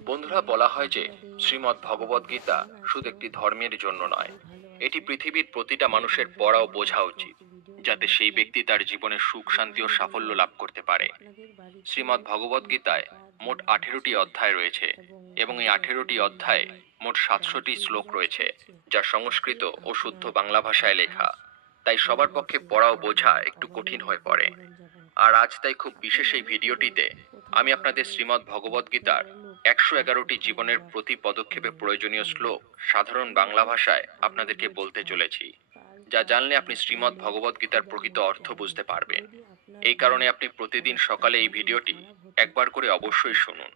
বন্ধুরা, বলা হয় যে শ্রীমদ্ ভগবদ গীতা শুধু একটি ধর্মের জন্য নয়, এটি পৃথিবীর প্রতিটা মানুষের পড়া ও বোঝা উচিত, যাতে সেই ব্যক্তি তার জীবনে সুখ, শান্তি ও সাফল্য লাভ করতে পারে। শ্রীমদ্ ভগবদ গীতায় মোট 18টি অধ্যায় রয়েছে, এবং এই 18টি অধ্যায়ে মোট 700টি শ্লোক রয়েছে, যা সংস্কৃত ও শুদ্ধ বাংলা ভাষায় লেখা। তাই সবার পক্ষে পড়া ও বোঝা একটু কঠিন হয়ে পড়ে। আর আজ তাই খুব বিশেষ এই ভিডিওটিতে আমি আপনাদের শ্রীমদ্ ভগবদ গীতার 111টি জীবনের প্রতি পদক্ষেপে প্রয়োজনীয় শ্লোক সাধারণ বাংলা ভাষায় আপনাদেরকে বলতে চলেছি, যা জানলে আপনি শ্রীমদ্ ভগবদ গীতার প্রকৃত অর্থ বুঝতে পারবেন। এই কারণে আপনি প্রতিদিন সকালে এই ভিডিওটি একবার করে অবশ্যই শুনুন।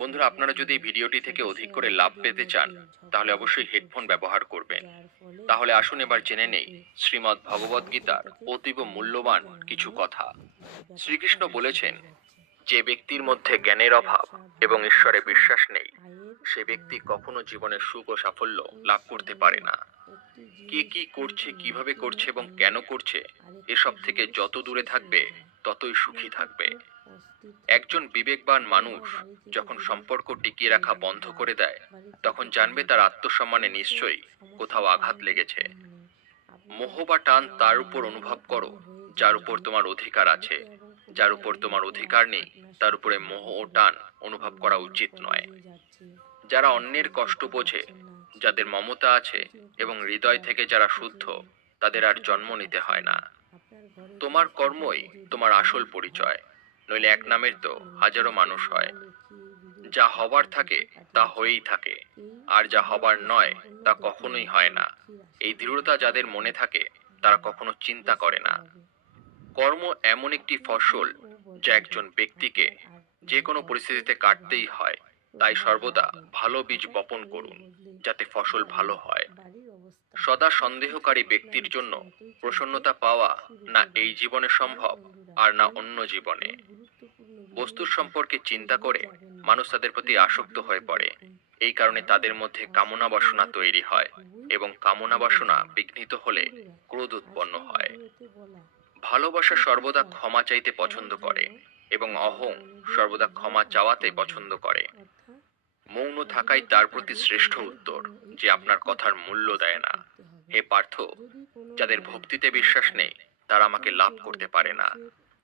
বন্ধুরা, আপনারা যদি এই ভিডিওটি থেকে অধিক করে লাভ পেতে চান, তাহলে অবশ্যই হেডফোন ব্যবহার করবেন। তাহলে আসুন এবার জেনে নেই শ্রীমদ্ ভগবদ গীতার অতীব মূল্যবান কিছু কথা। শ্রীকৃষ্ণ বলেছেন, যে ব্যক্তির মধ্যে জ্ঞানের অভাব এবং ঈশ্বরে বিশ্বাস নেই, সে ব্যক্তি কখনো জীবনে সুখ ও সাফল্য লাভ করতে পারে না। কে কি করছে, কিভাবে করছে এবং কেন করছে, এসব থেকে যত দূরে থাকবে ততই সুখী থাকবে। একজন বিবেকবান মানুষ যখন সম্পর্ক টিকিয়ে রাখা বন্ধ করে দেয়, তখন জানবে তার আত্মসম্মানে নিশ্চয়ই কোথাও আঘাত লেগেছে। মোহ বা টান তার উপর অনুভব করো যার উপর তোমার অধিকার আছে। যার উপর তোমার অধিকার নেই, তার উপরে মোহ ও টান অনুভব করা উচিত নয়। যারা অন্যের কষ্ট বোঝে, যাদের মমতা আছে এবং হৃদয় থেকে যারা শুদ্ধ, তাদের আর জন্ম নিতে হয় না। তোমার কর্মই তোমার আসল পরিচয়, নইলে এক নামের তো হাজারো মানুষ হয়। যা হবার থাকে তা হয়েই থাকে, আর যা হবার নয় তা কখনোই হয় না। এই দৃঢ়তা যাদের মনে থাকে, তারা কখনো চিন্তা করে না। কর্ম এমন একটি ফসল যা একজন ব্যক্তিকে যে কোনো পরিস্থিতিতে কাটতেই হয়। তাই সর্বদা ভালো বীজ বপন করুন, যাতে ফসল ভালো হয়। সদা সন্দেহকারী ব্যক্তির জন্য প্রসন্নতা পাওয়া না এই জীবনে সম্ভব, আর না অন্য জীবনে। বস্তুর সম্পর্কে চিন্তা করে মানুষ তাদের প্রতি আসক্ত হয়ে পড়ে। এই কারণে তাদের মধ্যে কামনা বাসনা তৈরি হয়, এবং কামনা বাসনা বিঘ্নিত হলে ক্রোধ উৎপন্ন হয়। ভালোবাসা সর্বদা ক্ষমা চাইতে পছন্দ করে, এবং অহং সর্বদা ক্ষমা চাওয়াতে পছন্দ করে। মৌন থাকাই তার প্রতি শ্রেষ্ঠ উত্তর, যে আপনার কথার মূল্য দেয় না। হে পার্থ, যাদের ভক্তিতে বিশ্বাস নেই, তারা আমাকে লাভ করতে পারে না।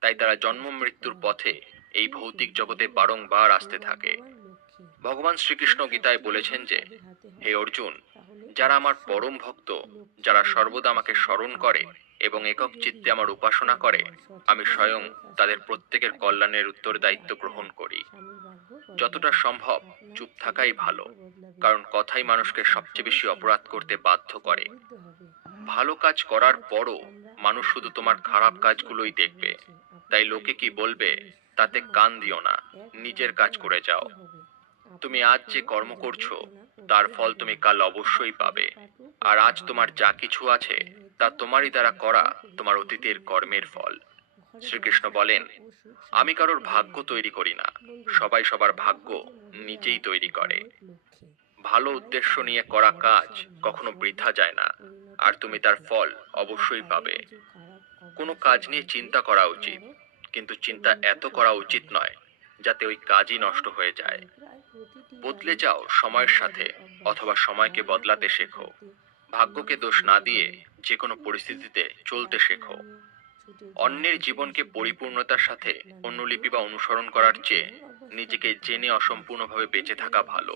তাই তারা জন্ম মৃত্যুর পথে এই ভৌতিক জগতে বারংবার আসতে থাকে। ভগবান শ্রীকৃষ্ণ গীতায় বলেছেন যে, হে অর্জুন, যারা আমার পরম ভক্ত, যারা সর্বদা আমাকে স্মরণ করে এবং একক চিত্তে আমার উপাসনা করে, আমি স্বয়ং তাদের প্রত্যেকের কল্যাণের উত্তরদায়িত্ব গ্রহণ করি। যতটা সম্ভব চুপ থাকাই ভালো, কারণ কথাই মানুষকে সবচেয়ে বেশি অপরাধ করতে বাধ্য করে। ভালো কাজ করার পরও মানুষ শুধু তোমার খারাপ কাজগুলোই দেখবে। তাই লোকে কি বলবে তাতে কান দিও না, নিজের কাজ করে যাও। তুমি আজ যে কর্ম করছো, তার ফল তুমি কাল অবশ্যই পাবে। আর আজ তোমার যা কিছু আছে, তা তোমারই দ্বারা করা তোমার অতীতের কর্মের ফল। শ্রীকৃষ্ণ বলেন, আমি কারোর ভাগ্য তৈরি করি না, সবাই সবার ভাগ্য নিজেই তৈরি করে। ভালো উদ্দেশ্য নিয়ে করা কাজ কখনো বৃথা যায় না, আর তুমি তার ফল অবশ্যই পাবে। কোনো কাজ নিয়ে চিন্তা করা উচিত, কিন্তু চিন্তা এত করা উচিত নয় যাতে ওই কাজই নষ্ট হয়ে যায়। বদলে যাও সময়ের সাথে, অথবা সময়কে বদলাতে শেখো। ভাগ্যকে দোষ না দিয়ে যে কোনো পরিস্থিতিতে চলতে শেখো। অন্যের জীবনকে পরিপূর্ণতার সাথে অনুলিপি বা অনুসরণ করার চেয়ে নিজেকে জেনে অসম্পূর্ণভাবে বেঁচে থাকা ভালো।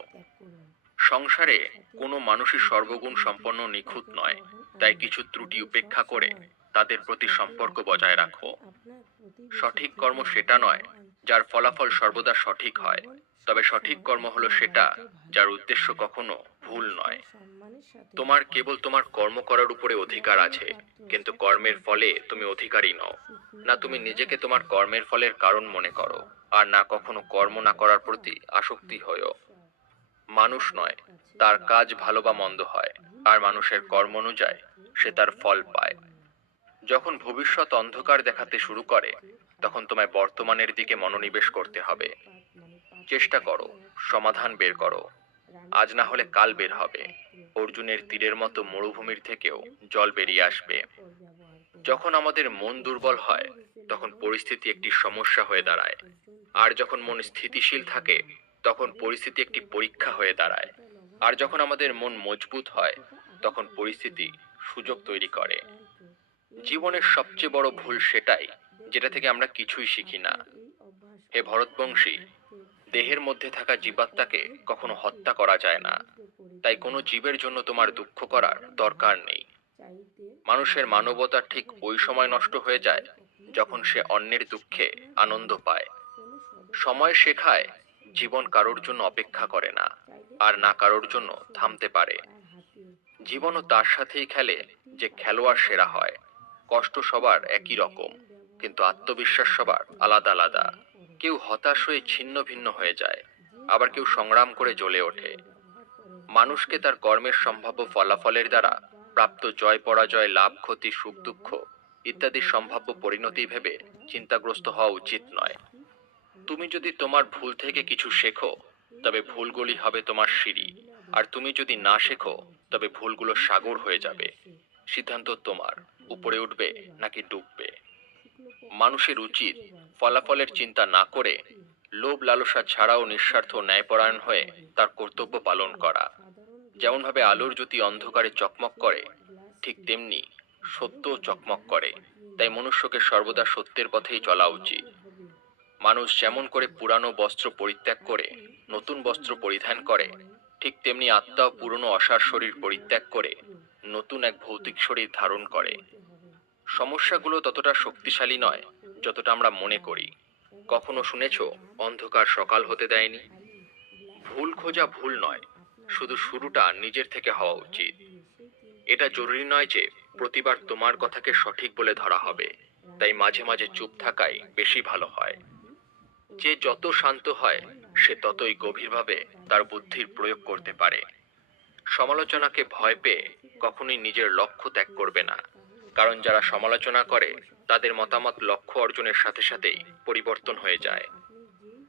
সংসারে কোনো মানুষই সর্বগুণ সম্পন্ন নিখুঁত নয়, তাই কিছু ত্রুটি উপেক্ষা করে তাদের প্রতি সম্পর্ক বজায় রাখো। সঠিক কর্ম সেটা নয় যার ফলাফল সর্বদা সঠিক হয়, তবে সঠিক কর্ম হলো সেটা যার উদ্দেশ্য কখনো ভুল নয়। তোমার কেবল তোমার কর্ম করার উপরে অধিকার আছে, কিন্তু কর্মের ফলে তুমি অধিকারী নও। না তুমি নিজেকে তোমার কর্মের ফলের কারণ মনে করো, আর না কখনো কর্ম না করার প্রতি আসক্তি হয়ো। মানুষ নয়, তার কাজ ভালো বা মন্দ হয়, আর মানুষের কর্ম অনুযায়ী সে তার ফল পায়। যখন ভবিষ্যৎ অন্ধকার দেখাতে শুরু করে, তখন তোমায় বর্তমানের দিকে মনোনিবেশ করতে হবে। চেষ্টা করো, সমাধান বের করো। আজ না হলে কাল বের হবে। অর্জুনের তীরের মতো মরুভূমির থেকেও জল বেরিয়ে আসবে। যখন আমাদের মন দুর্বল হয়, তখন পরিস্থিতি একটি সমস্যা হয়ে দাঁড়ায়। আর যখন মন স্থিতিশীল থাকে, তখন পরিস্থিতি একটি পরীক্ষা হয়ে দাঁড়ায়। আর যখন আমাদের মন মজবুত হয়, তখন পরিস্থিতি সুযোগ তৈরি করে। জীবনের সবচেয়ে বড় ভুল সেটাই, যেটা থেকে আমরা কিছুই শিখি না। হে ভরতবংশী, দেহের মধ্যে থাকা জীবাত্মাকে কখনো হত্যা করা যায় না। তাই কোনো জীবের জন্য তোমার দুঃখ করার দরকার নেই। মানুষের মানবতা ঠিক ওই সময় নষ্ট হয়ে যায় যখন সে অন্যের দুঃখে আনন্দ পায়। সময় শেখায় জীবন কারোর জন্য অপেক্ষা করে না, আর না কারোর জন্য থামতে পারে। জীবনও তার সাথেই খেলে যে খেলোয়াড় সেরা হয়। কষ্ট সবার একই রকম, কিন্তু আত্মবিশ্বাস সবার আলাদা আলাদা। কেউ হতাশ হয়ে ছিন্ন ভিন্ন হয়ে যায়, আবার কেউ সংগ্রাম করে জ্বলে ওঠে। মানুষকে তার কর্মের সম্ভাব্য ফলাফলের দ্বারা প্রাপ্ত জয় পরাজয়, লাভ ক্ষতি, সুখ দুঃখ ইত্যাদি সম্ভাব্য পরিণতি ভেবে চিন্তাগ্রস্ত হওয়া উচিত নয়। তুমি যদি তোমার ভুল থেকে কিছু শেখো, তবে ভুলগুলি হবে তোমার সিঁড়ি। আর তুমি যদি না শেখো, তবে ভুলগুলো সাগর হয়ে যাবে। সিদ্ধান্ত তোমার, উপরে উঠবে নাকি ডুববে। মানুষের উচিত ফলাফলের চিন্তা না করে লোভ লালসা ছাড়াও নিঃস্বার্থ ন্যায়পরায়ণ হয়ে তার কর্তব্য পালন করা। যেমনভাবে আলোর জ্যোতি অন্ধকারে চকমক করে, ঠিক তেমনি সত্য চকমক করে। তাই মনুষ্যকে সর্বদা সত্যের পথেই চলা উচিত। মানুষ যেমন করে পুরানো বস্ত্র পরিত্যাগ করে নতুন বস্ত্র পরিধান করে, ঠিক তেমনি আত্মাও পুরনো অসার শরীর পরিত্যাগ করে নতুন এক ভৌতিক শরীর ধারণ করে। সমস্যাগুলো ততটা শক্তিশালী নয় যতটা আমরা মনে করি। কখনো শুনেছো অন্ধকার সকাল হতে দেয়নি? ভুল খোঁজা ভুল নয়, শুধু শুরুটা নিজের থেকে হওয়া উচিত। এটা জরুরি নয় যে প্রতিবার তোমার কথাকে সঠিক বলে ধরা হবে। তাই মাঝে মাঝে চুপ থাকাই বেশি ভালো হয়। যে যত শান্ত হয়, সে ততই গভীরভাবে তার বুদ্ধির প্রয়োগ করতে পারে। সমালোচনাকে ভয় পেয়ে কখনোই নিজের লক্ষ্য ত্যাগ করবে না, কারণ যারা সমালোচনা করে তাদের মতামত লক্ষ্য অর্জনের সাথে সাথেই পরিবর্তন হয়ে যায়।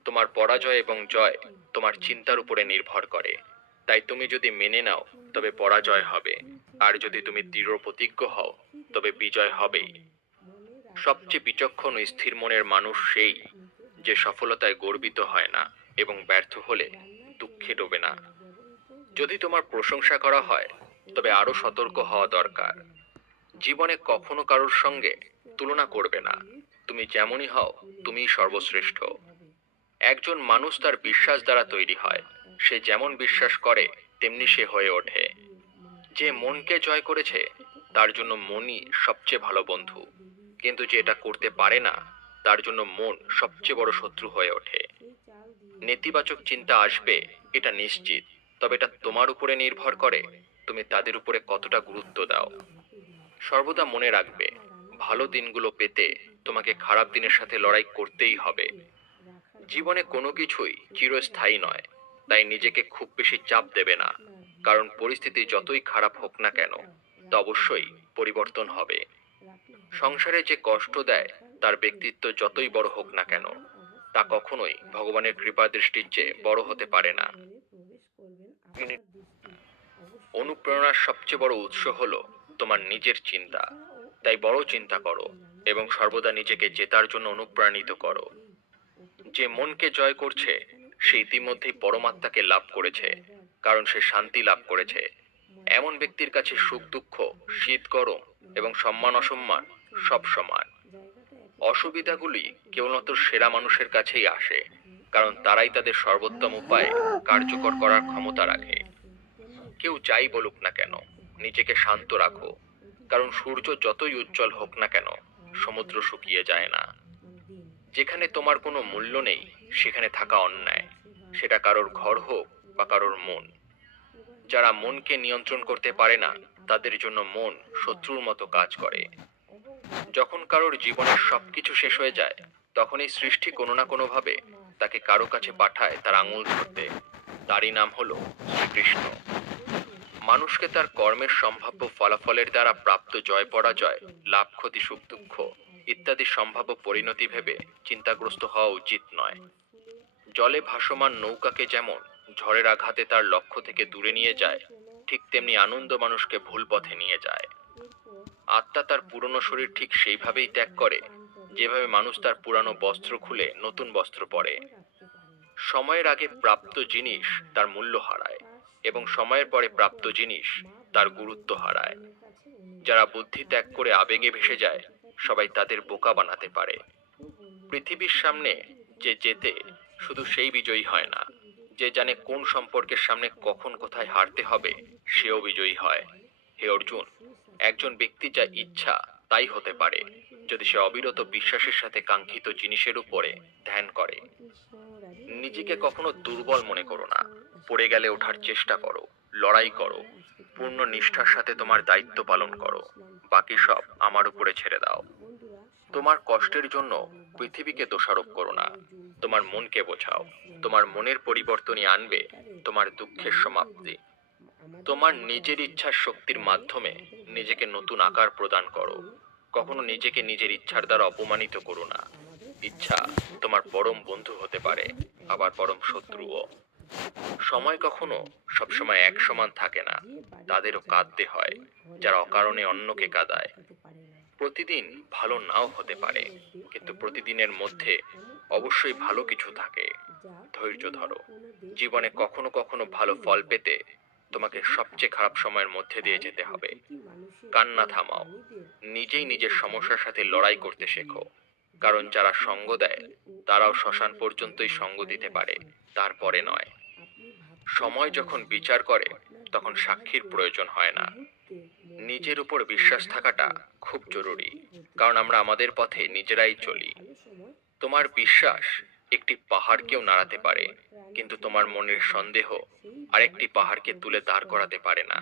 তোমার পরাজয় এবং জয় তোমার চিন্তার উপরে নির্ভর করে। তাই তুমি যদি মেনে নাও, তবে পরাজয় হবে। আর যদি তুমি দৃঢ় প্রতিজ্ঞ হও, তবে বিজয় হবেই। সবচেয়ে বিচক্ষণ ও স্থির মনের মানুষ সেই, যে সফলতায় গর্বিত হয় না এবং ব্যর্থ হলে দুঃখে ডোবে না। যদি তোমার প্রশংসা করা হয়, তবে আরো সতর্ক হওয়া দরকার। জীবনে কখনো কারোর সঙ্গে তুলনা করবে না। তুমি যেমনই হও, তুমিই সর্বশ্রেষ্ঠ। একজন মানুষ তার বিশ্বাস দ্বারা তৈরি হয়। সে যেমন বিশ্বাস করে তেমনি সে হয়ে ওঠে। যে মনকে জয় করেছে, তার জন্য মনই সবচেয়ে ভালো বন্ধু। কিন্তু যে এটা করতে পারে না, তার জন্য মন সবচেয়ে বড় শত্রু হয়ে ওঠে। নেতিবাচক চিন্তা আসবে, এটা নিশ্চিত। তবে এটা তোমার উপরে নির্ভর করে তুমি তাদের উপরে কতটা গুরুত্ব দাও। সর্বদা মনে রাখবে, ভালো দিনগুলো পেতে তোমাকে খারাপ দিনের সাথে লড়াই করতেই হবে। জীবনে কোনো কিছুই চিরস্থায়ী নয়, তাই নিজেকে খুব বেশি চাপ দেবে না। কারণ পরিস্থিতি যতই খারাপ হোক না কেন, তা অবশ্যই পরিবর্তন হবে। সংসারে যে কষ্ট দেয়, তার ব্যক্তিত্ব যতই বড় হোক না কেন, তা কখনোই ভগবানের কৃপা দৃষ্টির চেয়ে বড় হতে পারে না। অনুপ্রেরণার সবচেয়ে বড় উৎস হলো তোমার নিজের চিন্তা। তাই বড় চিন্তা করো এবং সর্বদা নিজেকে জেতার জন্য অনুপ্রাণিত করো। যে মনকে জয় করছে, সে ইতিমধ্যেই পরমাত্মাকে লাভ করেছে, কারণ সে শান্তি লাভ করেছে। এমন ব্যক্তির কাছে সুখ দুঃখ, শীত গরম এবং সম্মান অসম্মান সব সমান। অসুবিধাগুলি কেবলমাত্র সেরা মানুষের কাছেই আসে, কারণ তারাই তাদের সর্বোত্তম উপায়ে কার্যকর করার ক্ষমতা রাখে। কেউ যাই বলুক না কেন, নিজেকে শান্ত রাখো, কারণ সূর্য যতই উজ্জ্বল হোক না কেন, সমুদ্র শুকিয়ে যায় না। যেখানে তোমার কোনো মূল্য নেই, সেখানে থাকা অন্যায়। সেটা কারোর ঘর হোক বা কারোর মন। যারা মনকে নিয়ন্ত্রণ করতে পারে না, তাদের জন্য মন শত্রুর মতো কাজ করে। যখন কারোর জীবনের সবকিছু শেষ হয়ে যায়, তখনই সৃষ্টি কোনো না কোনো ভাবে তাকে কারো কাছে পাঠায় তার আঙুল ধরতে। তারই নাম হলো শ্রীকৃষ্ণ। মানুষকে তার কর্মের সম্ভাব্য ফলাফলের দ্বারা প্রাপ্ত জয় পরাজয়, লাভ ক্ষতি, সুখ দুঃখ ইত্যাদি সম্ভাব্য পরিণতি ভেবে চিন্তাগ্রস্ত হওয়া উচিত নয়। জলে ভাসমান নৌকাকে যেমন ঝড়ের আঘাতে তার লক্ষ্য থেকে দূরে নিয়ে যায়, ঠিক তেমনি আনন্দ মানুষকে ভুল পথে নিয়ে যায়। আত্মা তার পুরনো শরীর ঠিক সেইভাবেই ত্যাগ করে, যেভাবে মানুষ তার পুরানো বস্ত্র খুলে নতুন বস্ত্র পরে। সময়ের আগে প্রাপ্ত জিনিস তার মূল্য হারায় এবং সময়ের পরে প্রাপ্ত জিনিস তার গুরুত্ব হারায়। যারা বুদ্ধি ত্যাগ করে আবেগে ভেসে যায়, সবাই তাদের বোকা বানাতে পারে। পৃথিবীর সামনে যে জেতে, শুধু সেই বিজয়ী হয় না, যে জানে কোন সম্পর্কের সামনে কখন কোথায় হারতে হবে, সেও বিজয়ী হয়। হে অর্জুন, একজন ব্যক্তি যা ইচ্ছা তাই হতে পারে যদি সে অবিরত বিশ্বাসের সাথে কাঙ্ক্ষিত জিনিসের উপরে ধ্যান করে। নিজেকে কখনো দুর্বল মনে করো না। পড়ে গেলে ওঠার চেষ্টা করো, লড়াই করো, পূর্ণ নিষ্ঠার সাথে তোমার দায়িত্ব পালন করো। বাকি সব আমার উপরে ছেড়ে দাও। তোমার কষ্টের জন্য পৃথিবীকে দোষারোপ করো না, তোমার মনকে বোঝাও। তোমার মনের পরিবর্তনই আনবে তোমার দুঃখের সমাপ্তি। তোমার নিজের ইচ্ছার শক্তির মাধ্যমে নিজেকে নতুন আকার প্রদান করো। কখনো নিজেকে নিজের ইচ্ছার দ্বারা অপমানিত করো না। ইচ্ছা তোমার পরম বন্ধু হতে পারে, আবার পরম শত্রুও। সময় কখনো সবসময় এক সমান থাকে না, তাদেরও কাঁদতে হয় যারা অকারণে অন্যকে কাঁদায়। প্রতিদিন ভালো নাও হতে পারে, কিন্তু প্রতিদিনের মধ্যে অবশ্যই ভালো কিছু থাকে। ধৈর্য ধরো। জীবনে কখনো কখনো ভালো ফল পেতে তোমাকে সবচেয়ে খারাপ সময়ের মধ্যে দিয়ে যেতে হবে। কান্না থামাও, নিজেই নিজের সমস্যার সাথে লড়াই করতে শেখো। কারণ যারা সঙ্গ দেয় তারাও শ্মশান পর্যন্তই সঙ্গ দিতে পারে, তারপরে নয়। সময় যখন বিচার করে তখন সাক্ষীর প্রয়োজন হয় না। নিজের উপর বিশ্বাস থাকাটা খুব জরুরি, কারণ আমরা আমাদের পথে নিজেরাই চলি। তোমার বিশ্বাস একটি পাহাড়কেও নাড়াতে পারে, কিন্তু তোমার মনের সন্দেহ আরেকটি পাহাড়কে তুলে দাঁড় করাতে পারে না।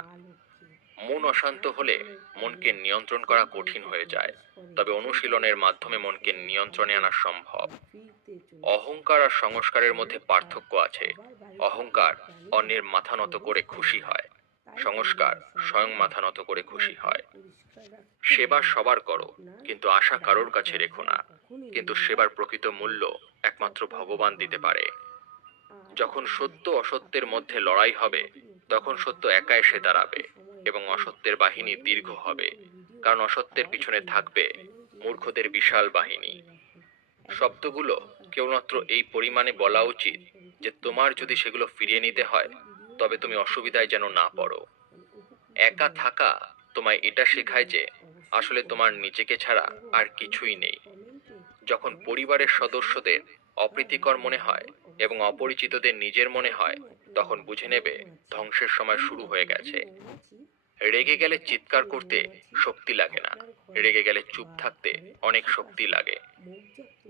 মন অশান্ত হলে মনকে নিয়ন্ত্রণ করা কঠিন হয়ে যায়, তবে অনুশীলনের মাধ্যমে মনকে নিয়ন্ত্রণে আনা সম্ভব। অহংকার আর সংস্কারের মধ্যে পার্থক্য আছে। অহংকার অন্যের মাথা নত করে খুশি হয়, সংস্কার স্বয়ং মাথা নত করে খুশি হয়। সেবা সবার করো, কিন্তু আশা কারোর কাছে রেখো না। কিন্তু সেবার প্রকৃত মূল্য একমাত্র ভগবান দিতে পারে। যখন সত্য অসত্যের মধ্যে লড়াই হবে, তখন সত্য একা এসে দাঁড়াবে এবং অসত্যের বাহিনী দীর্ঘ হবে, কারণ অসত্যের পিছনে থাকবে মূর্খদের বিশাল বাহিনী। শব্দগুলো কেবলমাত্র এই পরিমাণে বলা উচিত যে তোমার যদি সেগুলো ফিরিয়ে নিতে হয়, তবে তুমি অসুবিধায় যেন না পড়ো। একা থাকা তোমায় এটা শেখায় যে আসলে তোমার নিজেকে ছাড়া আর কিছুই নেই। যখন পরিবারের সদস্যদের অপ্রীতিকর মনে হয় এবং অপরিচিতদের নিজের মনে হয়, তখন বুঝে নেবে ধ্বংসের সময় শুরু হয়ে গেছে। রেগে গেলে চিৎকার করতে শক্তি লাগে না, রেগে গেলে চুপ থাকতে অনেক শক্তি লাগে।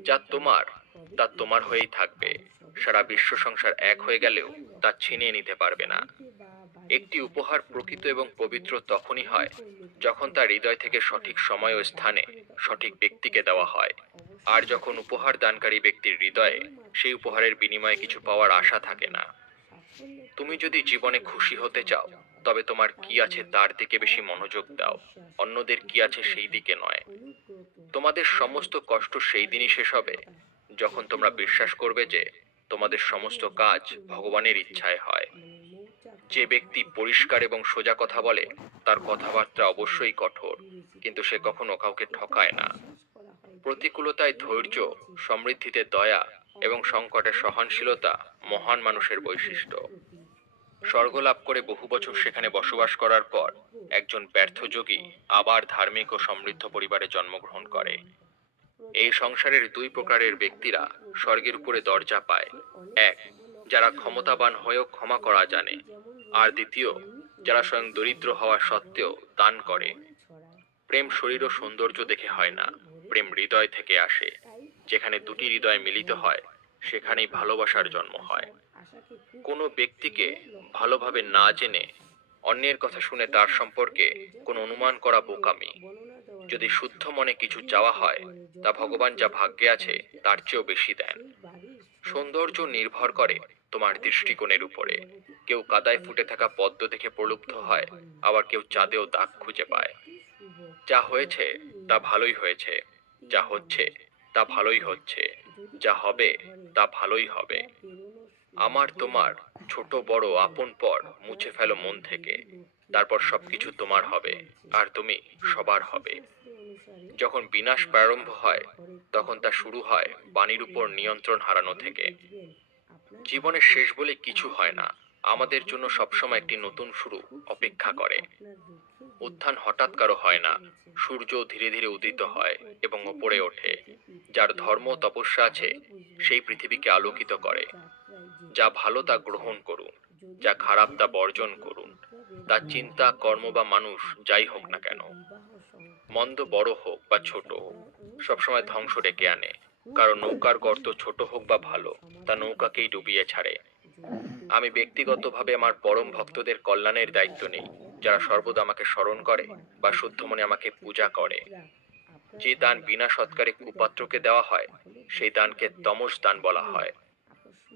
যা তোমার তা তোমার হয়েই থাকবে। সারা বিশ্ব সংসার এক হয়ে গেলেও তা ছিনিয়ে নিতে পারবে না। একটি উপহার প্রকৃত এবং পবিত্র তখনই হয় যখন তা হৃদয় থেকে সঠিক সময় ও স্থানে সঠিক ব্যক্তিকে দেওয়া হয়। আর যখন উপহার দানকারী ব্যক্তির হৃদয়ে সেই উপহারের বিনিময়ে কিছু পাওয়ার আশা থাকে না। তুমি যদি জীবনে খুশি হতে চাও, তবে তোমার কি আছে তার দিকে বেশি মনোযোগ দাও, অন্যদের কি আছে সেই দিকে নয়। তোমাদের সমস্ত কষ্ট সেই দিনই শেষ হবে যখন তোমরা বিশ্বাস করবে যে তোমাদের সমস্ত কাজ ভগবানের ইচ্ছায় হয়। যে ব্যক্তি পরিষ্কার এবং সোজা কথা বলে, তার কথাবার্তা অবশ্যই কঠোর, কিন্তু সে কখনো কাউকে ঠকায় না। প্রতিকূলতায় ধৈর্য, সমৃদ্ধিতে দয়া এবং সংকটে সহনশীলতা মহান মানুষের বৈশিষ্ট্য। স্বর্গ লাভ করে বহু বছর সেখানে বসবাস করার পর একজন ব্যর্থ যোগী আবার ধার্মিক ও সমৃদ্ধ পরিবারে জন্মগ্রহণ করে। এই সংসারের দুই প্রকারের ব্যক্তিরা স্বর্গের উপরে দরজা পায়। এক, যারা ক্ষমতাবান হয়েও ক্ষমা করা জানে, আর দ্বিতীয়, যারা স্বয়ং দরিদ্র হওয়া সত্ত্বেও দান করে। প্রেম শরীর ও সৌন্দর্য দেখে হয় না, প্রেম হৃদয় থেকে আসে। যেখানে দুটি হৃদয় মিলিত হয়, সেখানেই ভালোবাসার জন্ম হয়। কোনো ব্যক্তিকে ভালোভাবে না জেনে অন্যের কথা শুনে তার সম্পর্কে কোনো অনুমান করা বোকামি। যদি শুদ্ধ মনে কিছু চাওয়া হয়, তা ভগবান যা ভাগ্যে আছে তার চেয়েও বেশি দেন। সৌন্দর্য নির্ভর করে তোমার দৃষ্টিকোণের উপরে। কেউ কাদায় ফুটে থাকা পদ্ম দেখে প্রলুব্ধ হয়, আবার কেউ চাঁদেও দাগ খুঁজে পায়। যা হয়েছে তা ভালোই হয়েছে, যা হচ্ছে তা ভালোই হচ্ছে, যা হবে তা ভালোই হবে। আমার তোমার ছোট বড় আপন পর মুছে ফেলো মন থেকে, তারপর সবকিছু তোমার হবে আর তুমি সবার হবে। যখন বিনাশ প্রারম্ভ হয়, তখন তা শুরু হয় বাণীর উপর নিয়ন্ত্রণ হারানো থেকে। জীবনের শেষ বলে কিছু হয় না। আমাদের জন্য সবসময় একটি নতুন শুরু অপেক্ষা করে। উত্থান হঠাৎ কারো হয় না। সূর্য ধীরে ধীরে উদিত হয় এবং ওপরে ওঠে। যার ধর্ম ও তপস্যা আছে সেই পৃথিবীকে আলোকিত করে। যা ভালো তা গ্রহণ করুন, যা খারাপ তা বর্জন করুন। তার চিন্তা, কর্ম বা মানুষ যাই হোক না কেন, মন্দ বড় হোক বা ছোট হোক, সবসময় ধ্বংস ডেকে আনে। কারণ নৌকার গর্ত ছোট হোক বা ভালো, তা নৌকাকেই ডুবিয়ে ছাড়ে। আমি ব্যক্তিগতভাবে আমার পরম ভক্তদের কল্যাণের দায়িত্ব নেই, যারা সর্বদা আমাকে স্মরণ করে বা শুদ্ধ মনে আমাকে পূজা করে। যে দান বিনা সৎকারে কুপাত্রকে দেওয়া হয়, সেই দানকে তমস দান বলা হয়।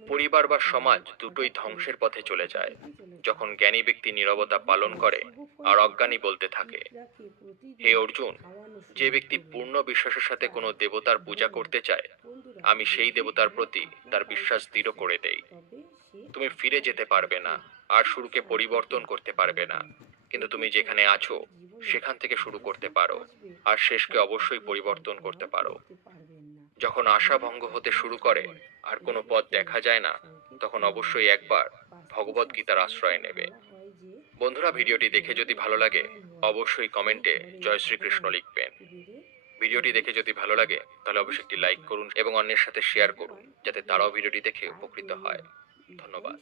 পরিবার বা সমাজ দুটোই ধ্বংসের পথে চলে যায় যখন জ্ঞানী ব্যক্তি নীরবতা পালন করে আর অজ্ঞানী বলতে থাকে। হে অর্জুন, যে ব্যক্তি পূর্ণ বিশ্বাসের সাথে কোনো দেবতার পূজা করতে চায়, আমি সেই দেবতার প্রতি তার বিশ্বাস দৃঢ় করে দেই। তুমি ফিরে যেতে পারবে না, আর শুরুকে পরিবর্তন করতে পারবে না, কিন্তু তুমি যেখানে আছো সেখান থেকে শুরু করতে পারো, আর শেষকে অবশ্যই পরিবর্তন করতে পারো। যখন আশা ভঙ্গ হতে শুরু করে আর কোনো পথ দেখা যায় না, তখন অবশ্যই একবার ভগবদ গীতার আশ্রয় নেবে। বন্ধুরা, ভিডিওটি দেখে যদি ভালো লাগে অবশ্যই কমেন্টে জয় শ্রীকৃষ্ণ লিখবেন। ভিডিওটি দেখে যদি ভালো লাগে তাহলে অবশ্যই একটি লাইক করুন এবং অন্যের সাথে শেয়ার করুন, যাতে তারাও ভিডিওটি দেখে উপকৃত হয়। ধন্যবাদ।